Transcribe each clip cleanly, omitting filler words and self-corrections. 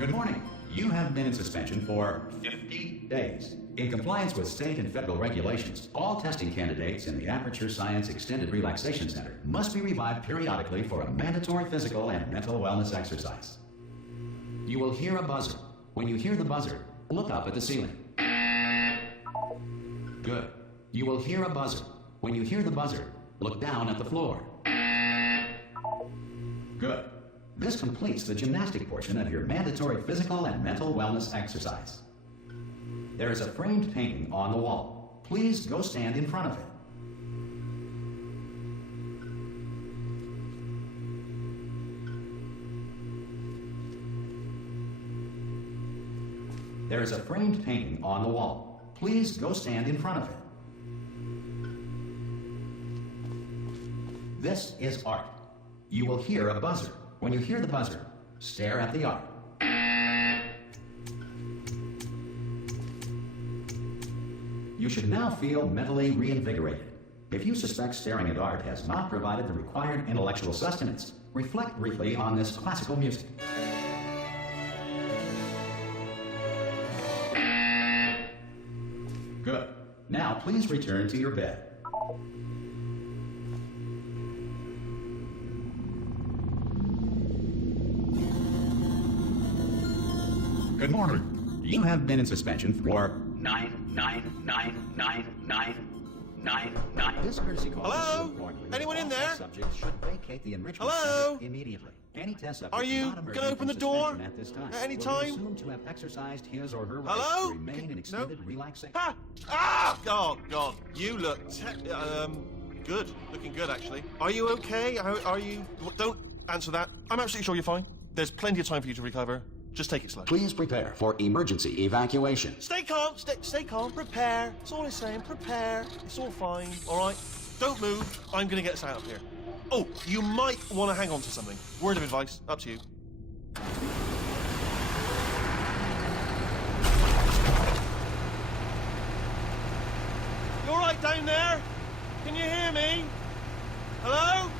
Good morning. You have been in suspension for 50 days. In compliance with state and federal regulations, all testing candidates in the Aperture Science Extended Relaxation Center must be revived periodically for a mandatory physical and mental wellness exercise. You will hear a buzzer. When you hear the buzzer, look up at the ceiling. Good. You will hear a buzzer. When you hear the buzzer, look down at the floor. Good. This completes the gymnastic portion of your mandatory physical and mental wellness exercise. There is a framed painting on the wall. Please go stand in front of it. There is a framed painting on the wall. Please go stand in front of it. This is art. You will hear a buzzer. When you hear the buzzer, stare at the art. You should now feel mentally reinvigorated. If you suspect staring at art has not provided the required intellectual sustenance, reflect briefly on this classical music. Good. Now please return to your bed. Good morning. You have been in suspension for 9999999. This courtesy call. Hello? Anyone in there? Subjects should vacate the enrichment Hello? center immediately. Any test subject Are you not emerging gonna open from the door suspension at this time at any will time? be assumed to have exercised his or her right Hello? to remain in extended relaxation. Ha! Ah! Oh, God. You look good. Looking good, actually. Are you okay? Are you... Don't answer that. I'm absolutely sure you're fine. There's plenty of time for you to recover. Just take it slow. Please prepare for emergency evacuation. Stay calm. Stay calm. Prepare. That's all I'm saying. Prepare. It's all fine. All right? Don't move. I'm going to get us out of here. Oh, you might want to hang on to something. Word of advice. Up to you. You all right down there? Can you hear me? Hello?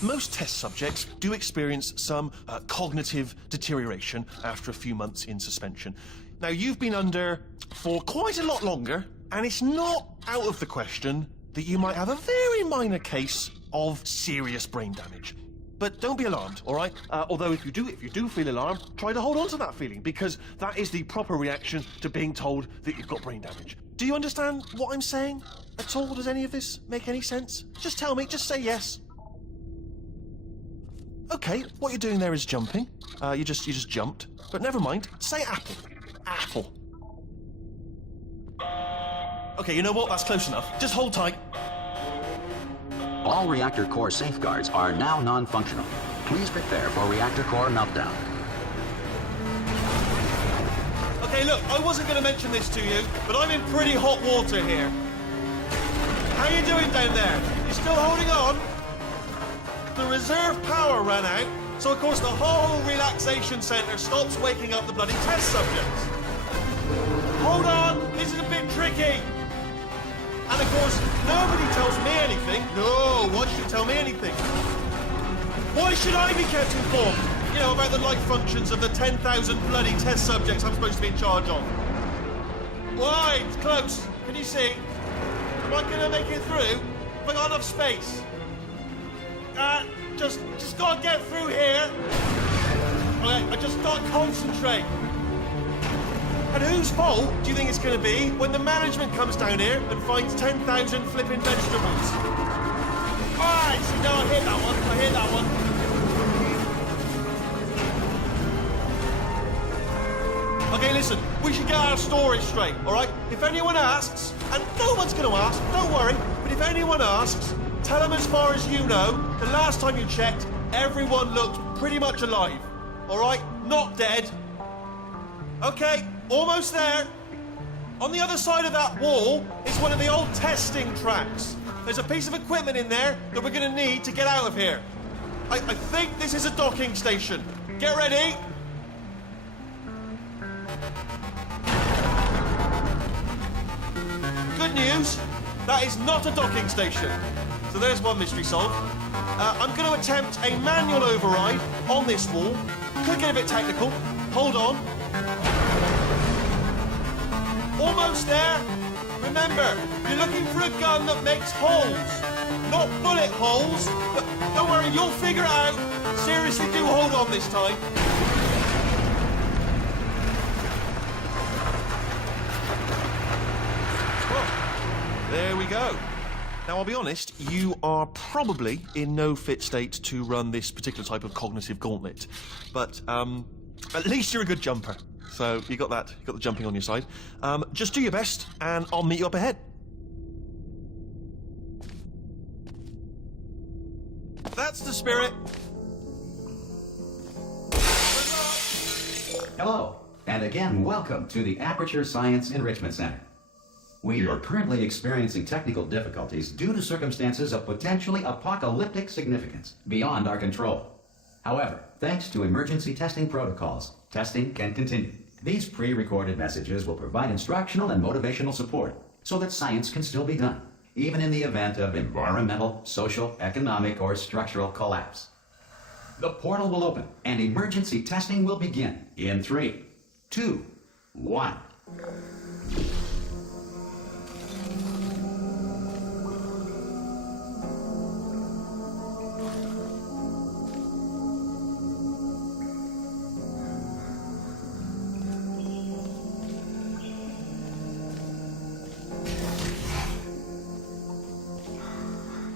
Most test subjects do experience some cognitive deterioration after a few months in suspension. Now, you've been under for quite a lot longer, and it's not out of the question that you might have a very minor case of serious brain damage. But don't be alarmed, all right? Although if you do feel alarmed, try to hold on to that feeling, because that is the proper reaction to being told that you've got brain damage. Do you understand what I'm saying at all? Does any of this make any sense? Just tell me, just say yes. Okay, what you're doing there is jumping. You just jumped. But never mind. Say apple. Apple. Okay, you know what? That's close enough. Just hold tight. All reactor core safeguards are now non-functional. Please prepare for reactor core meltdown. Okay, look, I wasn't going to mention this to you, but I'm in pretty hot water here. How you doing down there? You still holding on? The reserve power ran out, so of course the whole relaxation centre stops waking up the bloody test subjects. Hold on, this is a bit tricky. And of course, nobody tells me anything. No, why should you tell me anything? Why should I be kept informed? You know, about the life functions of the 10,000 bloody test subjects I'm supposed to be in charge of. Why? It's close. Can you see? Am I gonna make it through? Have I got enough space? Just gotta get through here. Okay, I just gotta concentrate. And whose fault do you think it's gonna be when the management comes down here and finds 10,000 flipping vegetables? Alright, so no, I hit that one. Okay, listen, we should get our story straight, alright? If anyone asks, and no one's gonna ask, don't worry, but if anyone asks, tell them as far as you know, the last time you checked, everyone looked pretty much alive. All right? Not dead. Okay, almost there. On the other side of that wall is one of the old testing tracks. There's a piece of equipment in there that we're going to need to get out of here. I think this is a docking station. Get ready. Good news. That is not a docking station. So there's one mystery solved. I'm going to attempt a manual override on this wall. Could get a bit technical. Hold on. Almost there. Remember, you're looking for a gun that makes holes. Not bullet holes. But don't worry, you'll figure it out. Seriously, do hold on this time. Well, there we go. Now, I'll be honest, you are probably in no fit state to run this particular type of cognitive gauntlet. But, at least you're a good jumper. So, you got that. You got the jumping on your side. Just do your best, and I'll meet you up ahead. That's the spirit. Hello, and again, welcome to the Aperture Science Enrichment Center. We are currently experiencing technical difficulties due to circumstances of potentially apocalyptic significance beyond our control. However, thanks to emergency testing protocols, testing can continue. These pre-recorded messages will provide instructional and motivational support so that science can still be done, even in the event of environmental, social, economic, or structural collapse. The portal will open and emergency testing will begin in 3, 2, 1.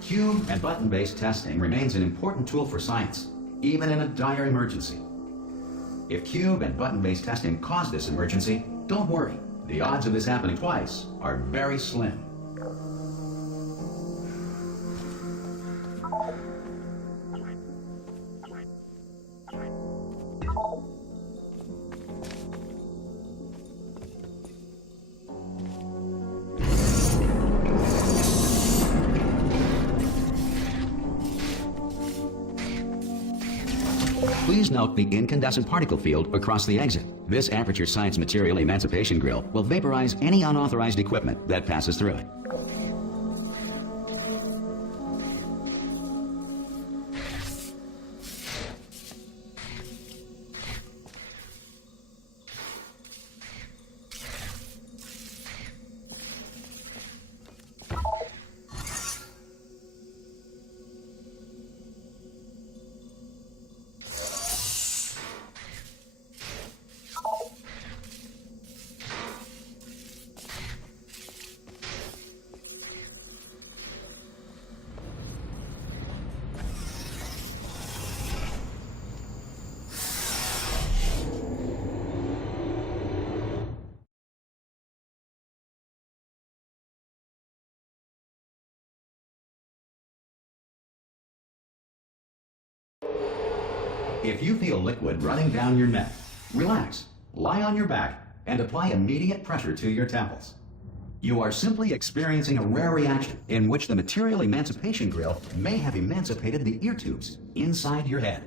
Cube and button-based testing remains an important tool for science, even in a dire emergency. If cube and button-based testing cause this emergency, don't worry. The odds of this happening twice are very slim. Please note the incandescent particle field across the exit. This Aperture Science Material Emancipation Grill will vaporize any unauthorized equipment that passes through it. If you feel liquid running down your neck, relax, lie on your back, and apply immediate pressure to your temples. You are simply experiencing a rare reaction in which the material emancipation grill may have emancipated the ear tubes inside your head.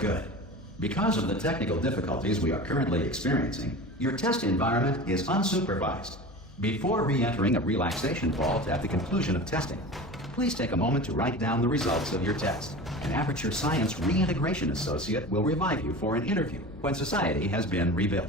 Good. Because of the technical difficulties we are currently experiencing, your test environment is unsupervised. Before re-entering a relaxation vault at the conclusion of testing, please take a moment to write down the results of your test. An Aperture Science Reintegration Associate will revive you for an interview when society has been rebuilt.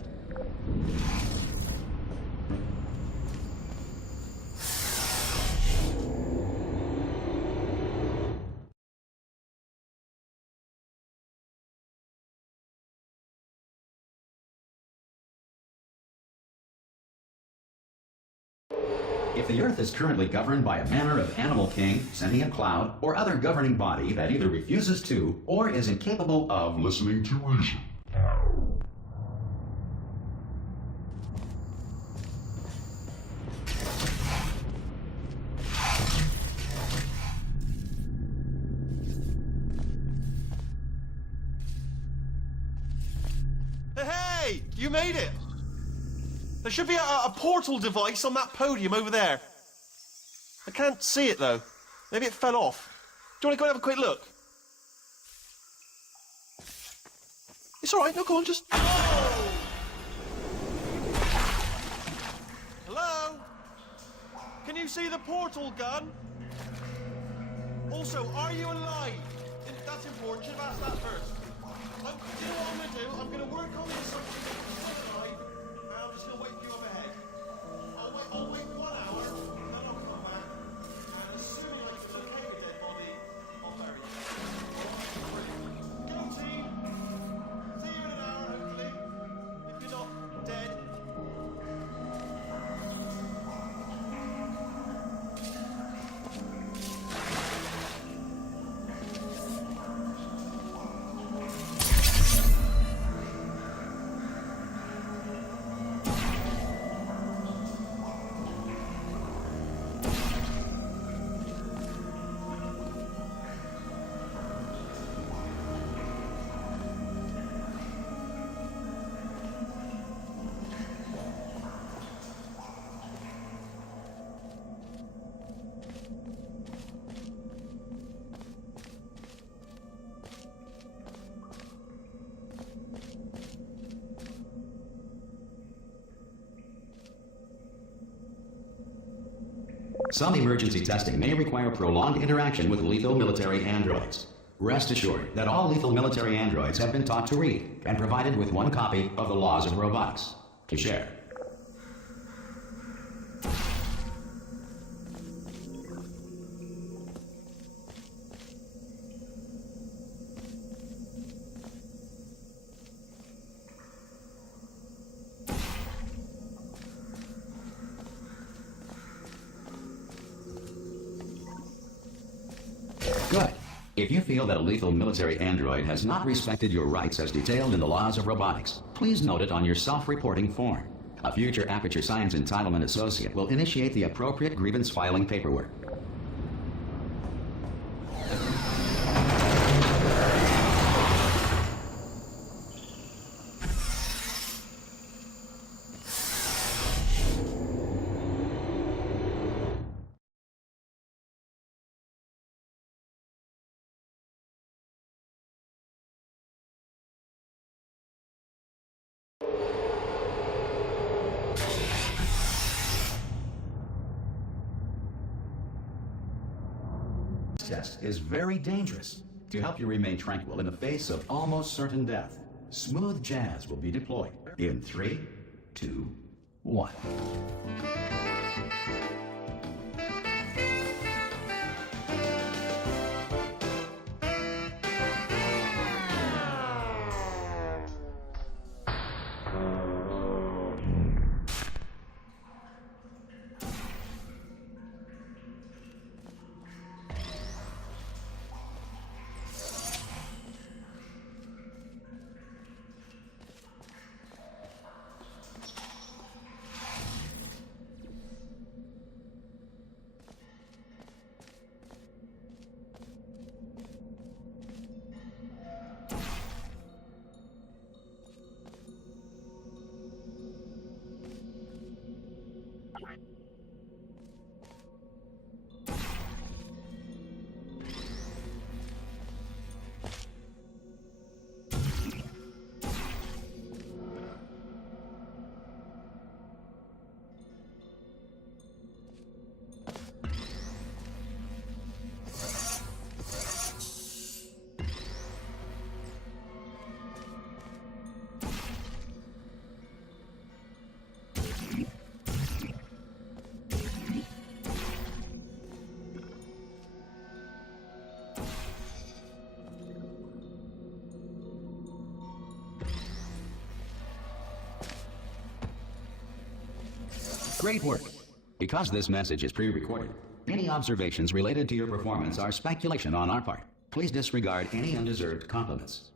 If the Earth is currently governed by a manner of animal king, sentient cloud, or other governing body that either refuses to or is incapable of listening to reason. Hey, you made it! There should be a portal device on that podium over there. I can't see it, though. Maybe it fell off. Do you want to go and have a quick look? It's all right. No, go on, just... Oh! Hello? Can you see the portal gun? Also, are you alive? That's important. Should have asked that first. You know what I'm going to do? I'm going to work on this something outside, and I'm just going to wait for you up ahead. I'll wait 1 hour, and then I'll come back, and assuming I can locate your dead body, I'll bury you. Go team! See you in an hour, hopefully. If you're not dead. Some emergency testing may require prolonged interaction with lethal military androids. Rest assured that all lethal military androids have been taught to read and provided with 1 copy of the Laws of Robotics to share. Good. If you feel that a lethal military android has not respected your rights as detailed in the Laws of Robotics, please note it on your self-reporting form. A future Aperture Science Entitlement Associate will initiate the appropriate grievance filing paperwork. Test is very dangerous. To help you remain tranquil in the face of almost certain death, smooth jazz will be deployed in 3, 2, 1. Great work. Because this message is pre-recorded, any observations related to your performance are speculation on our part. Please disregard any undeserved compliments.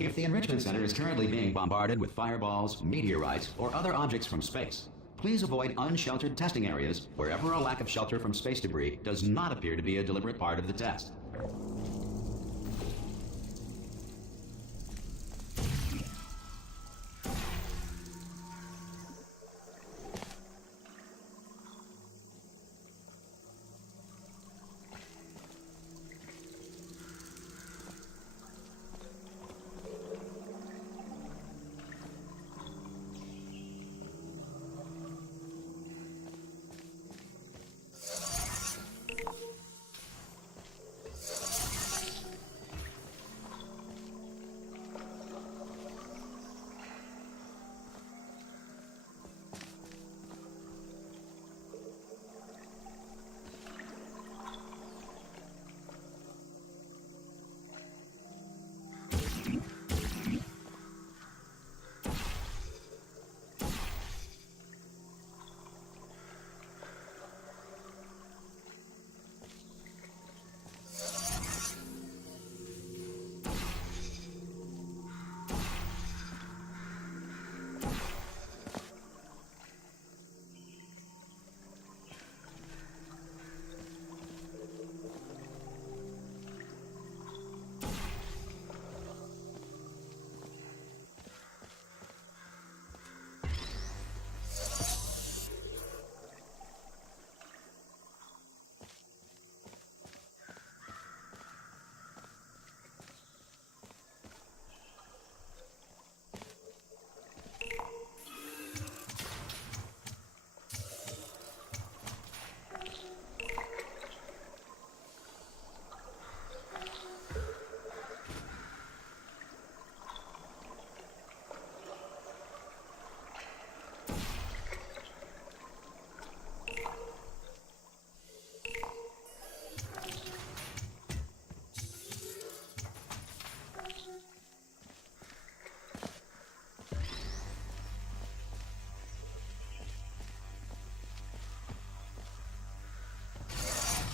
If the Enrichment Center is currently being bombarded with fireballs, meteorites, or other objects from space, please avoid unsheltered testing areas wherever a lack of shelter from space debris does not appear to be a deliberate part of the test.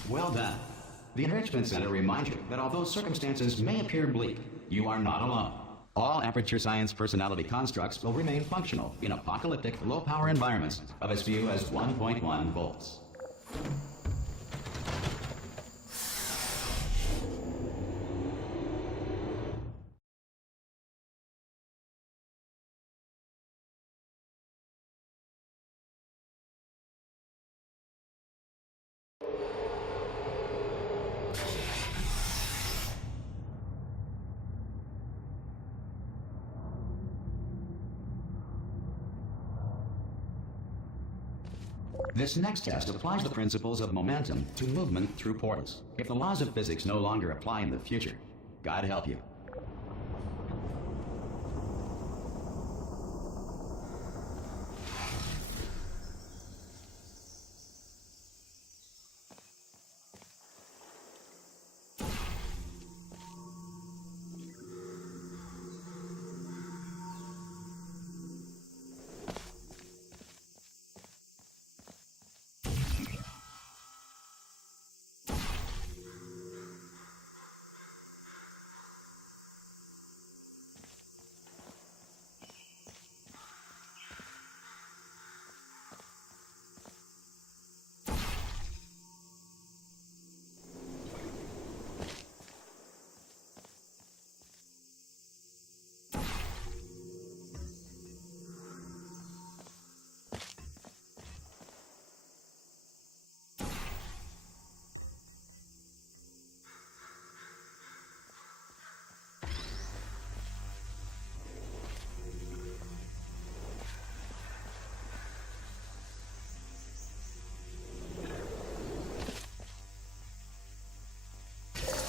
Well done. The Enrichment Center reminds you that although circumstances may appear bleak, you are not alone. All Aperture Science personality constructs will remain functional in apocalyptic, low-power environments of as few as 1.1 volts. This next test applies the principles of momentum to movement through portals. If the laws of physics no longer apply in the future, God help you.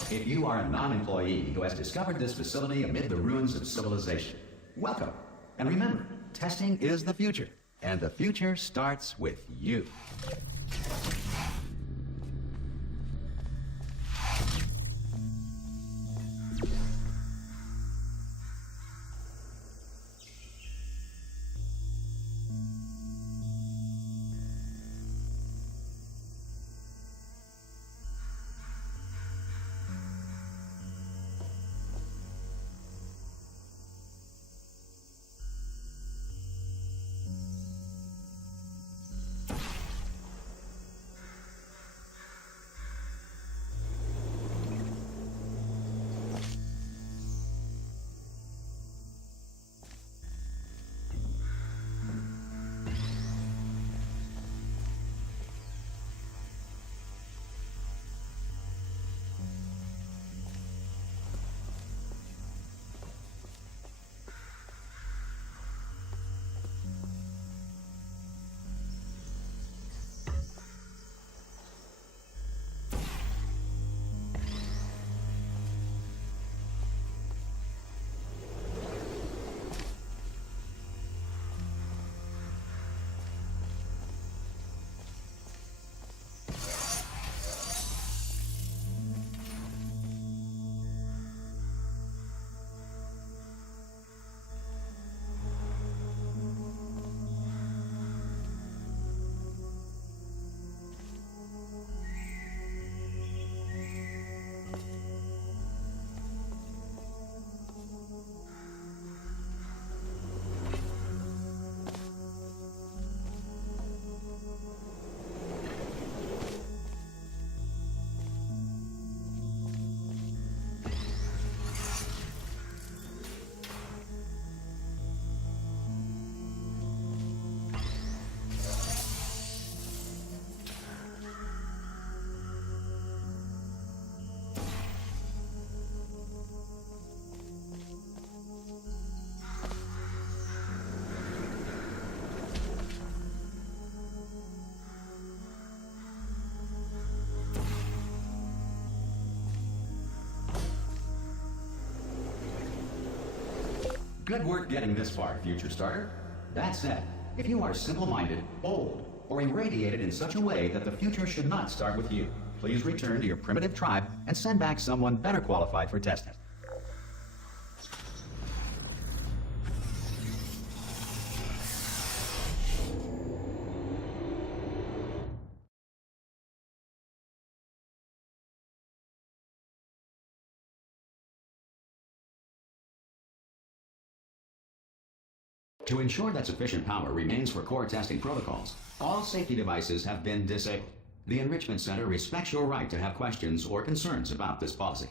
If you are a non-employee who has discovered this facility amid the ruins of civilization, welcome. And remember, testing is the future, and the future starts with you. Good work getting this far, future starter. That said, if you are simple-minded, bold, or irradiated in such a way that the future should not start with you, please return to your primitive tribe and send back someone better qualified for testing. To ensure that sufficient power remains for core testing protocols, all safety devices have been disabled. The Enrichment Center respects your right to have questions or concerns about this policy.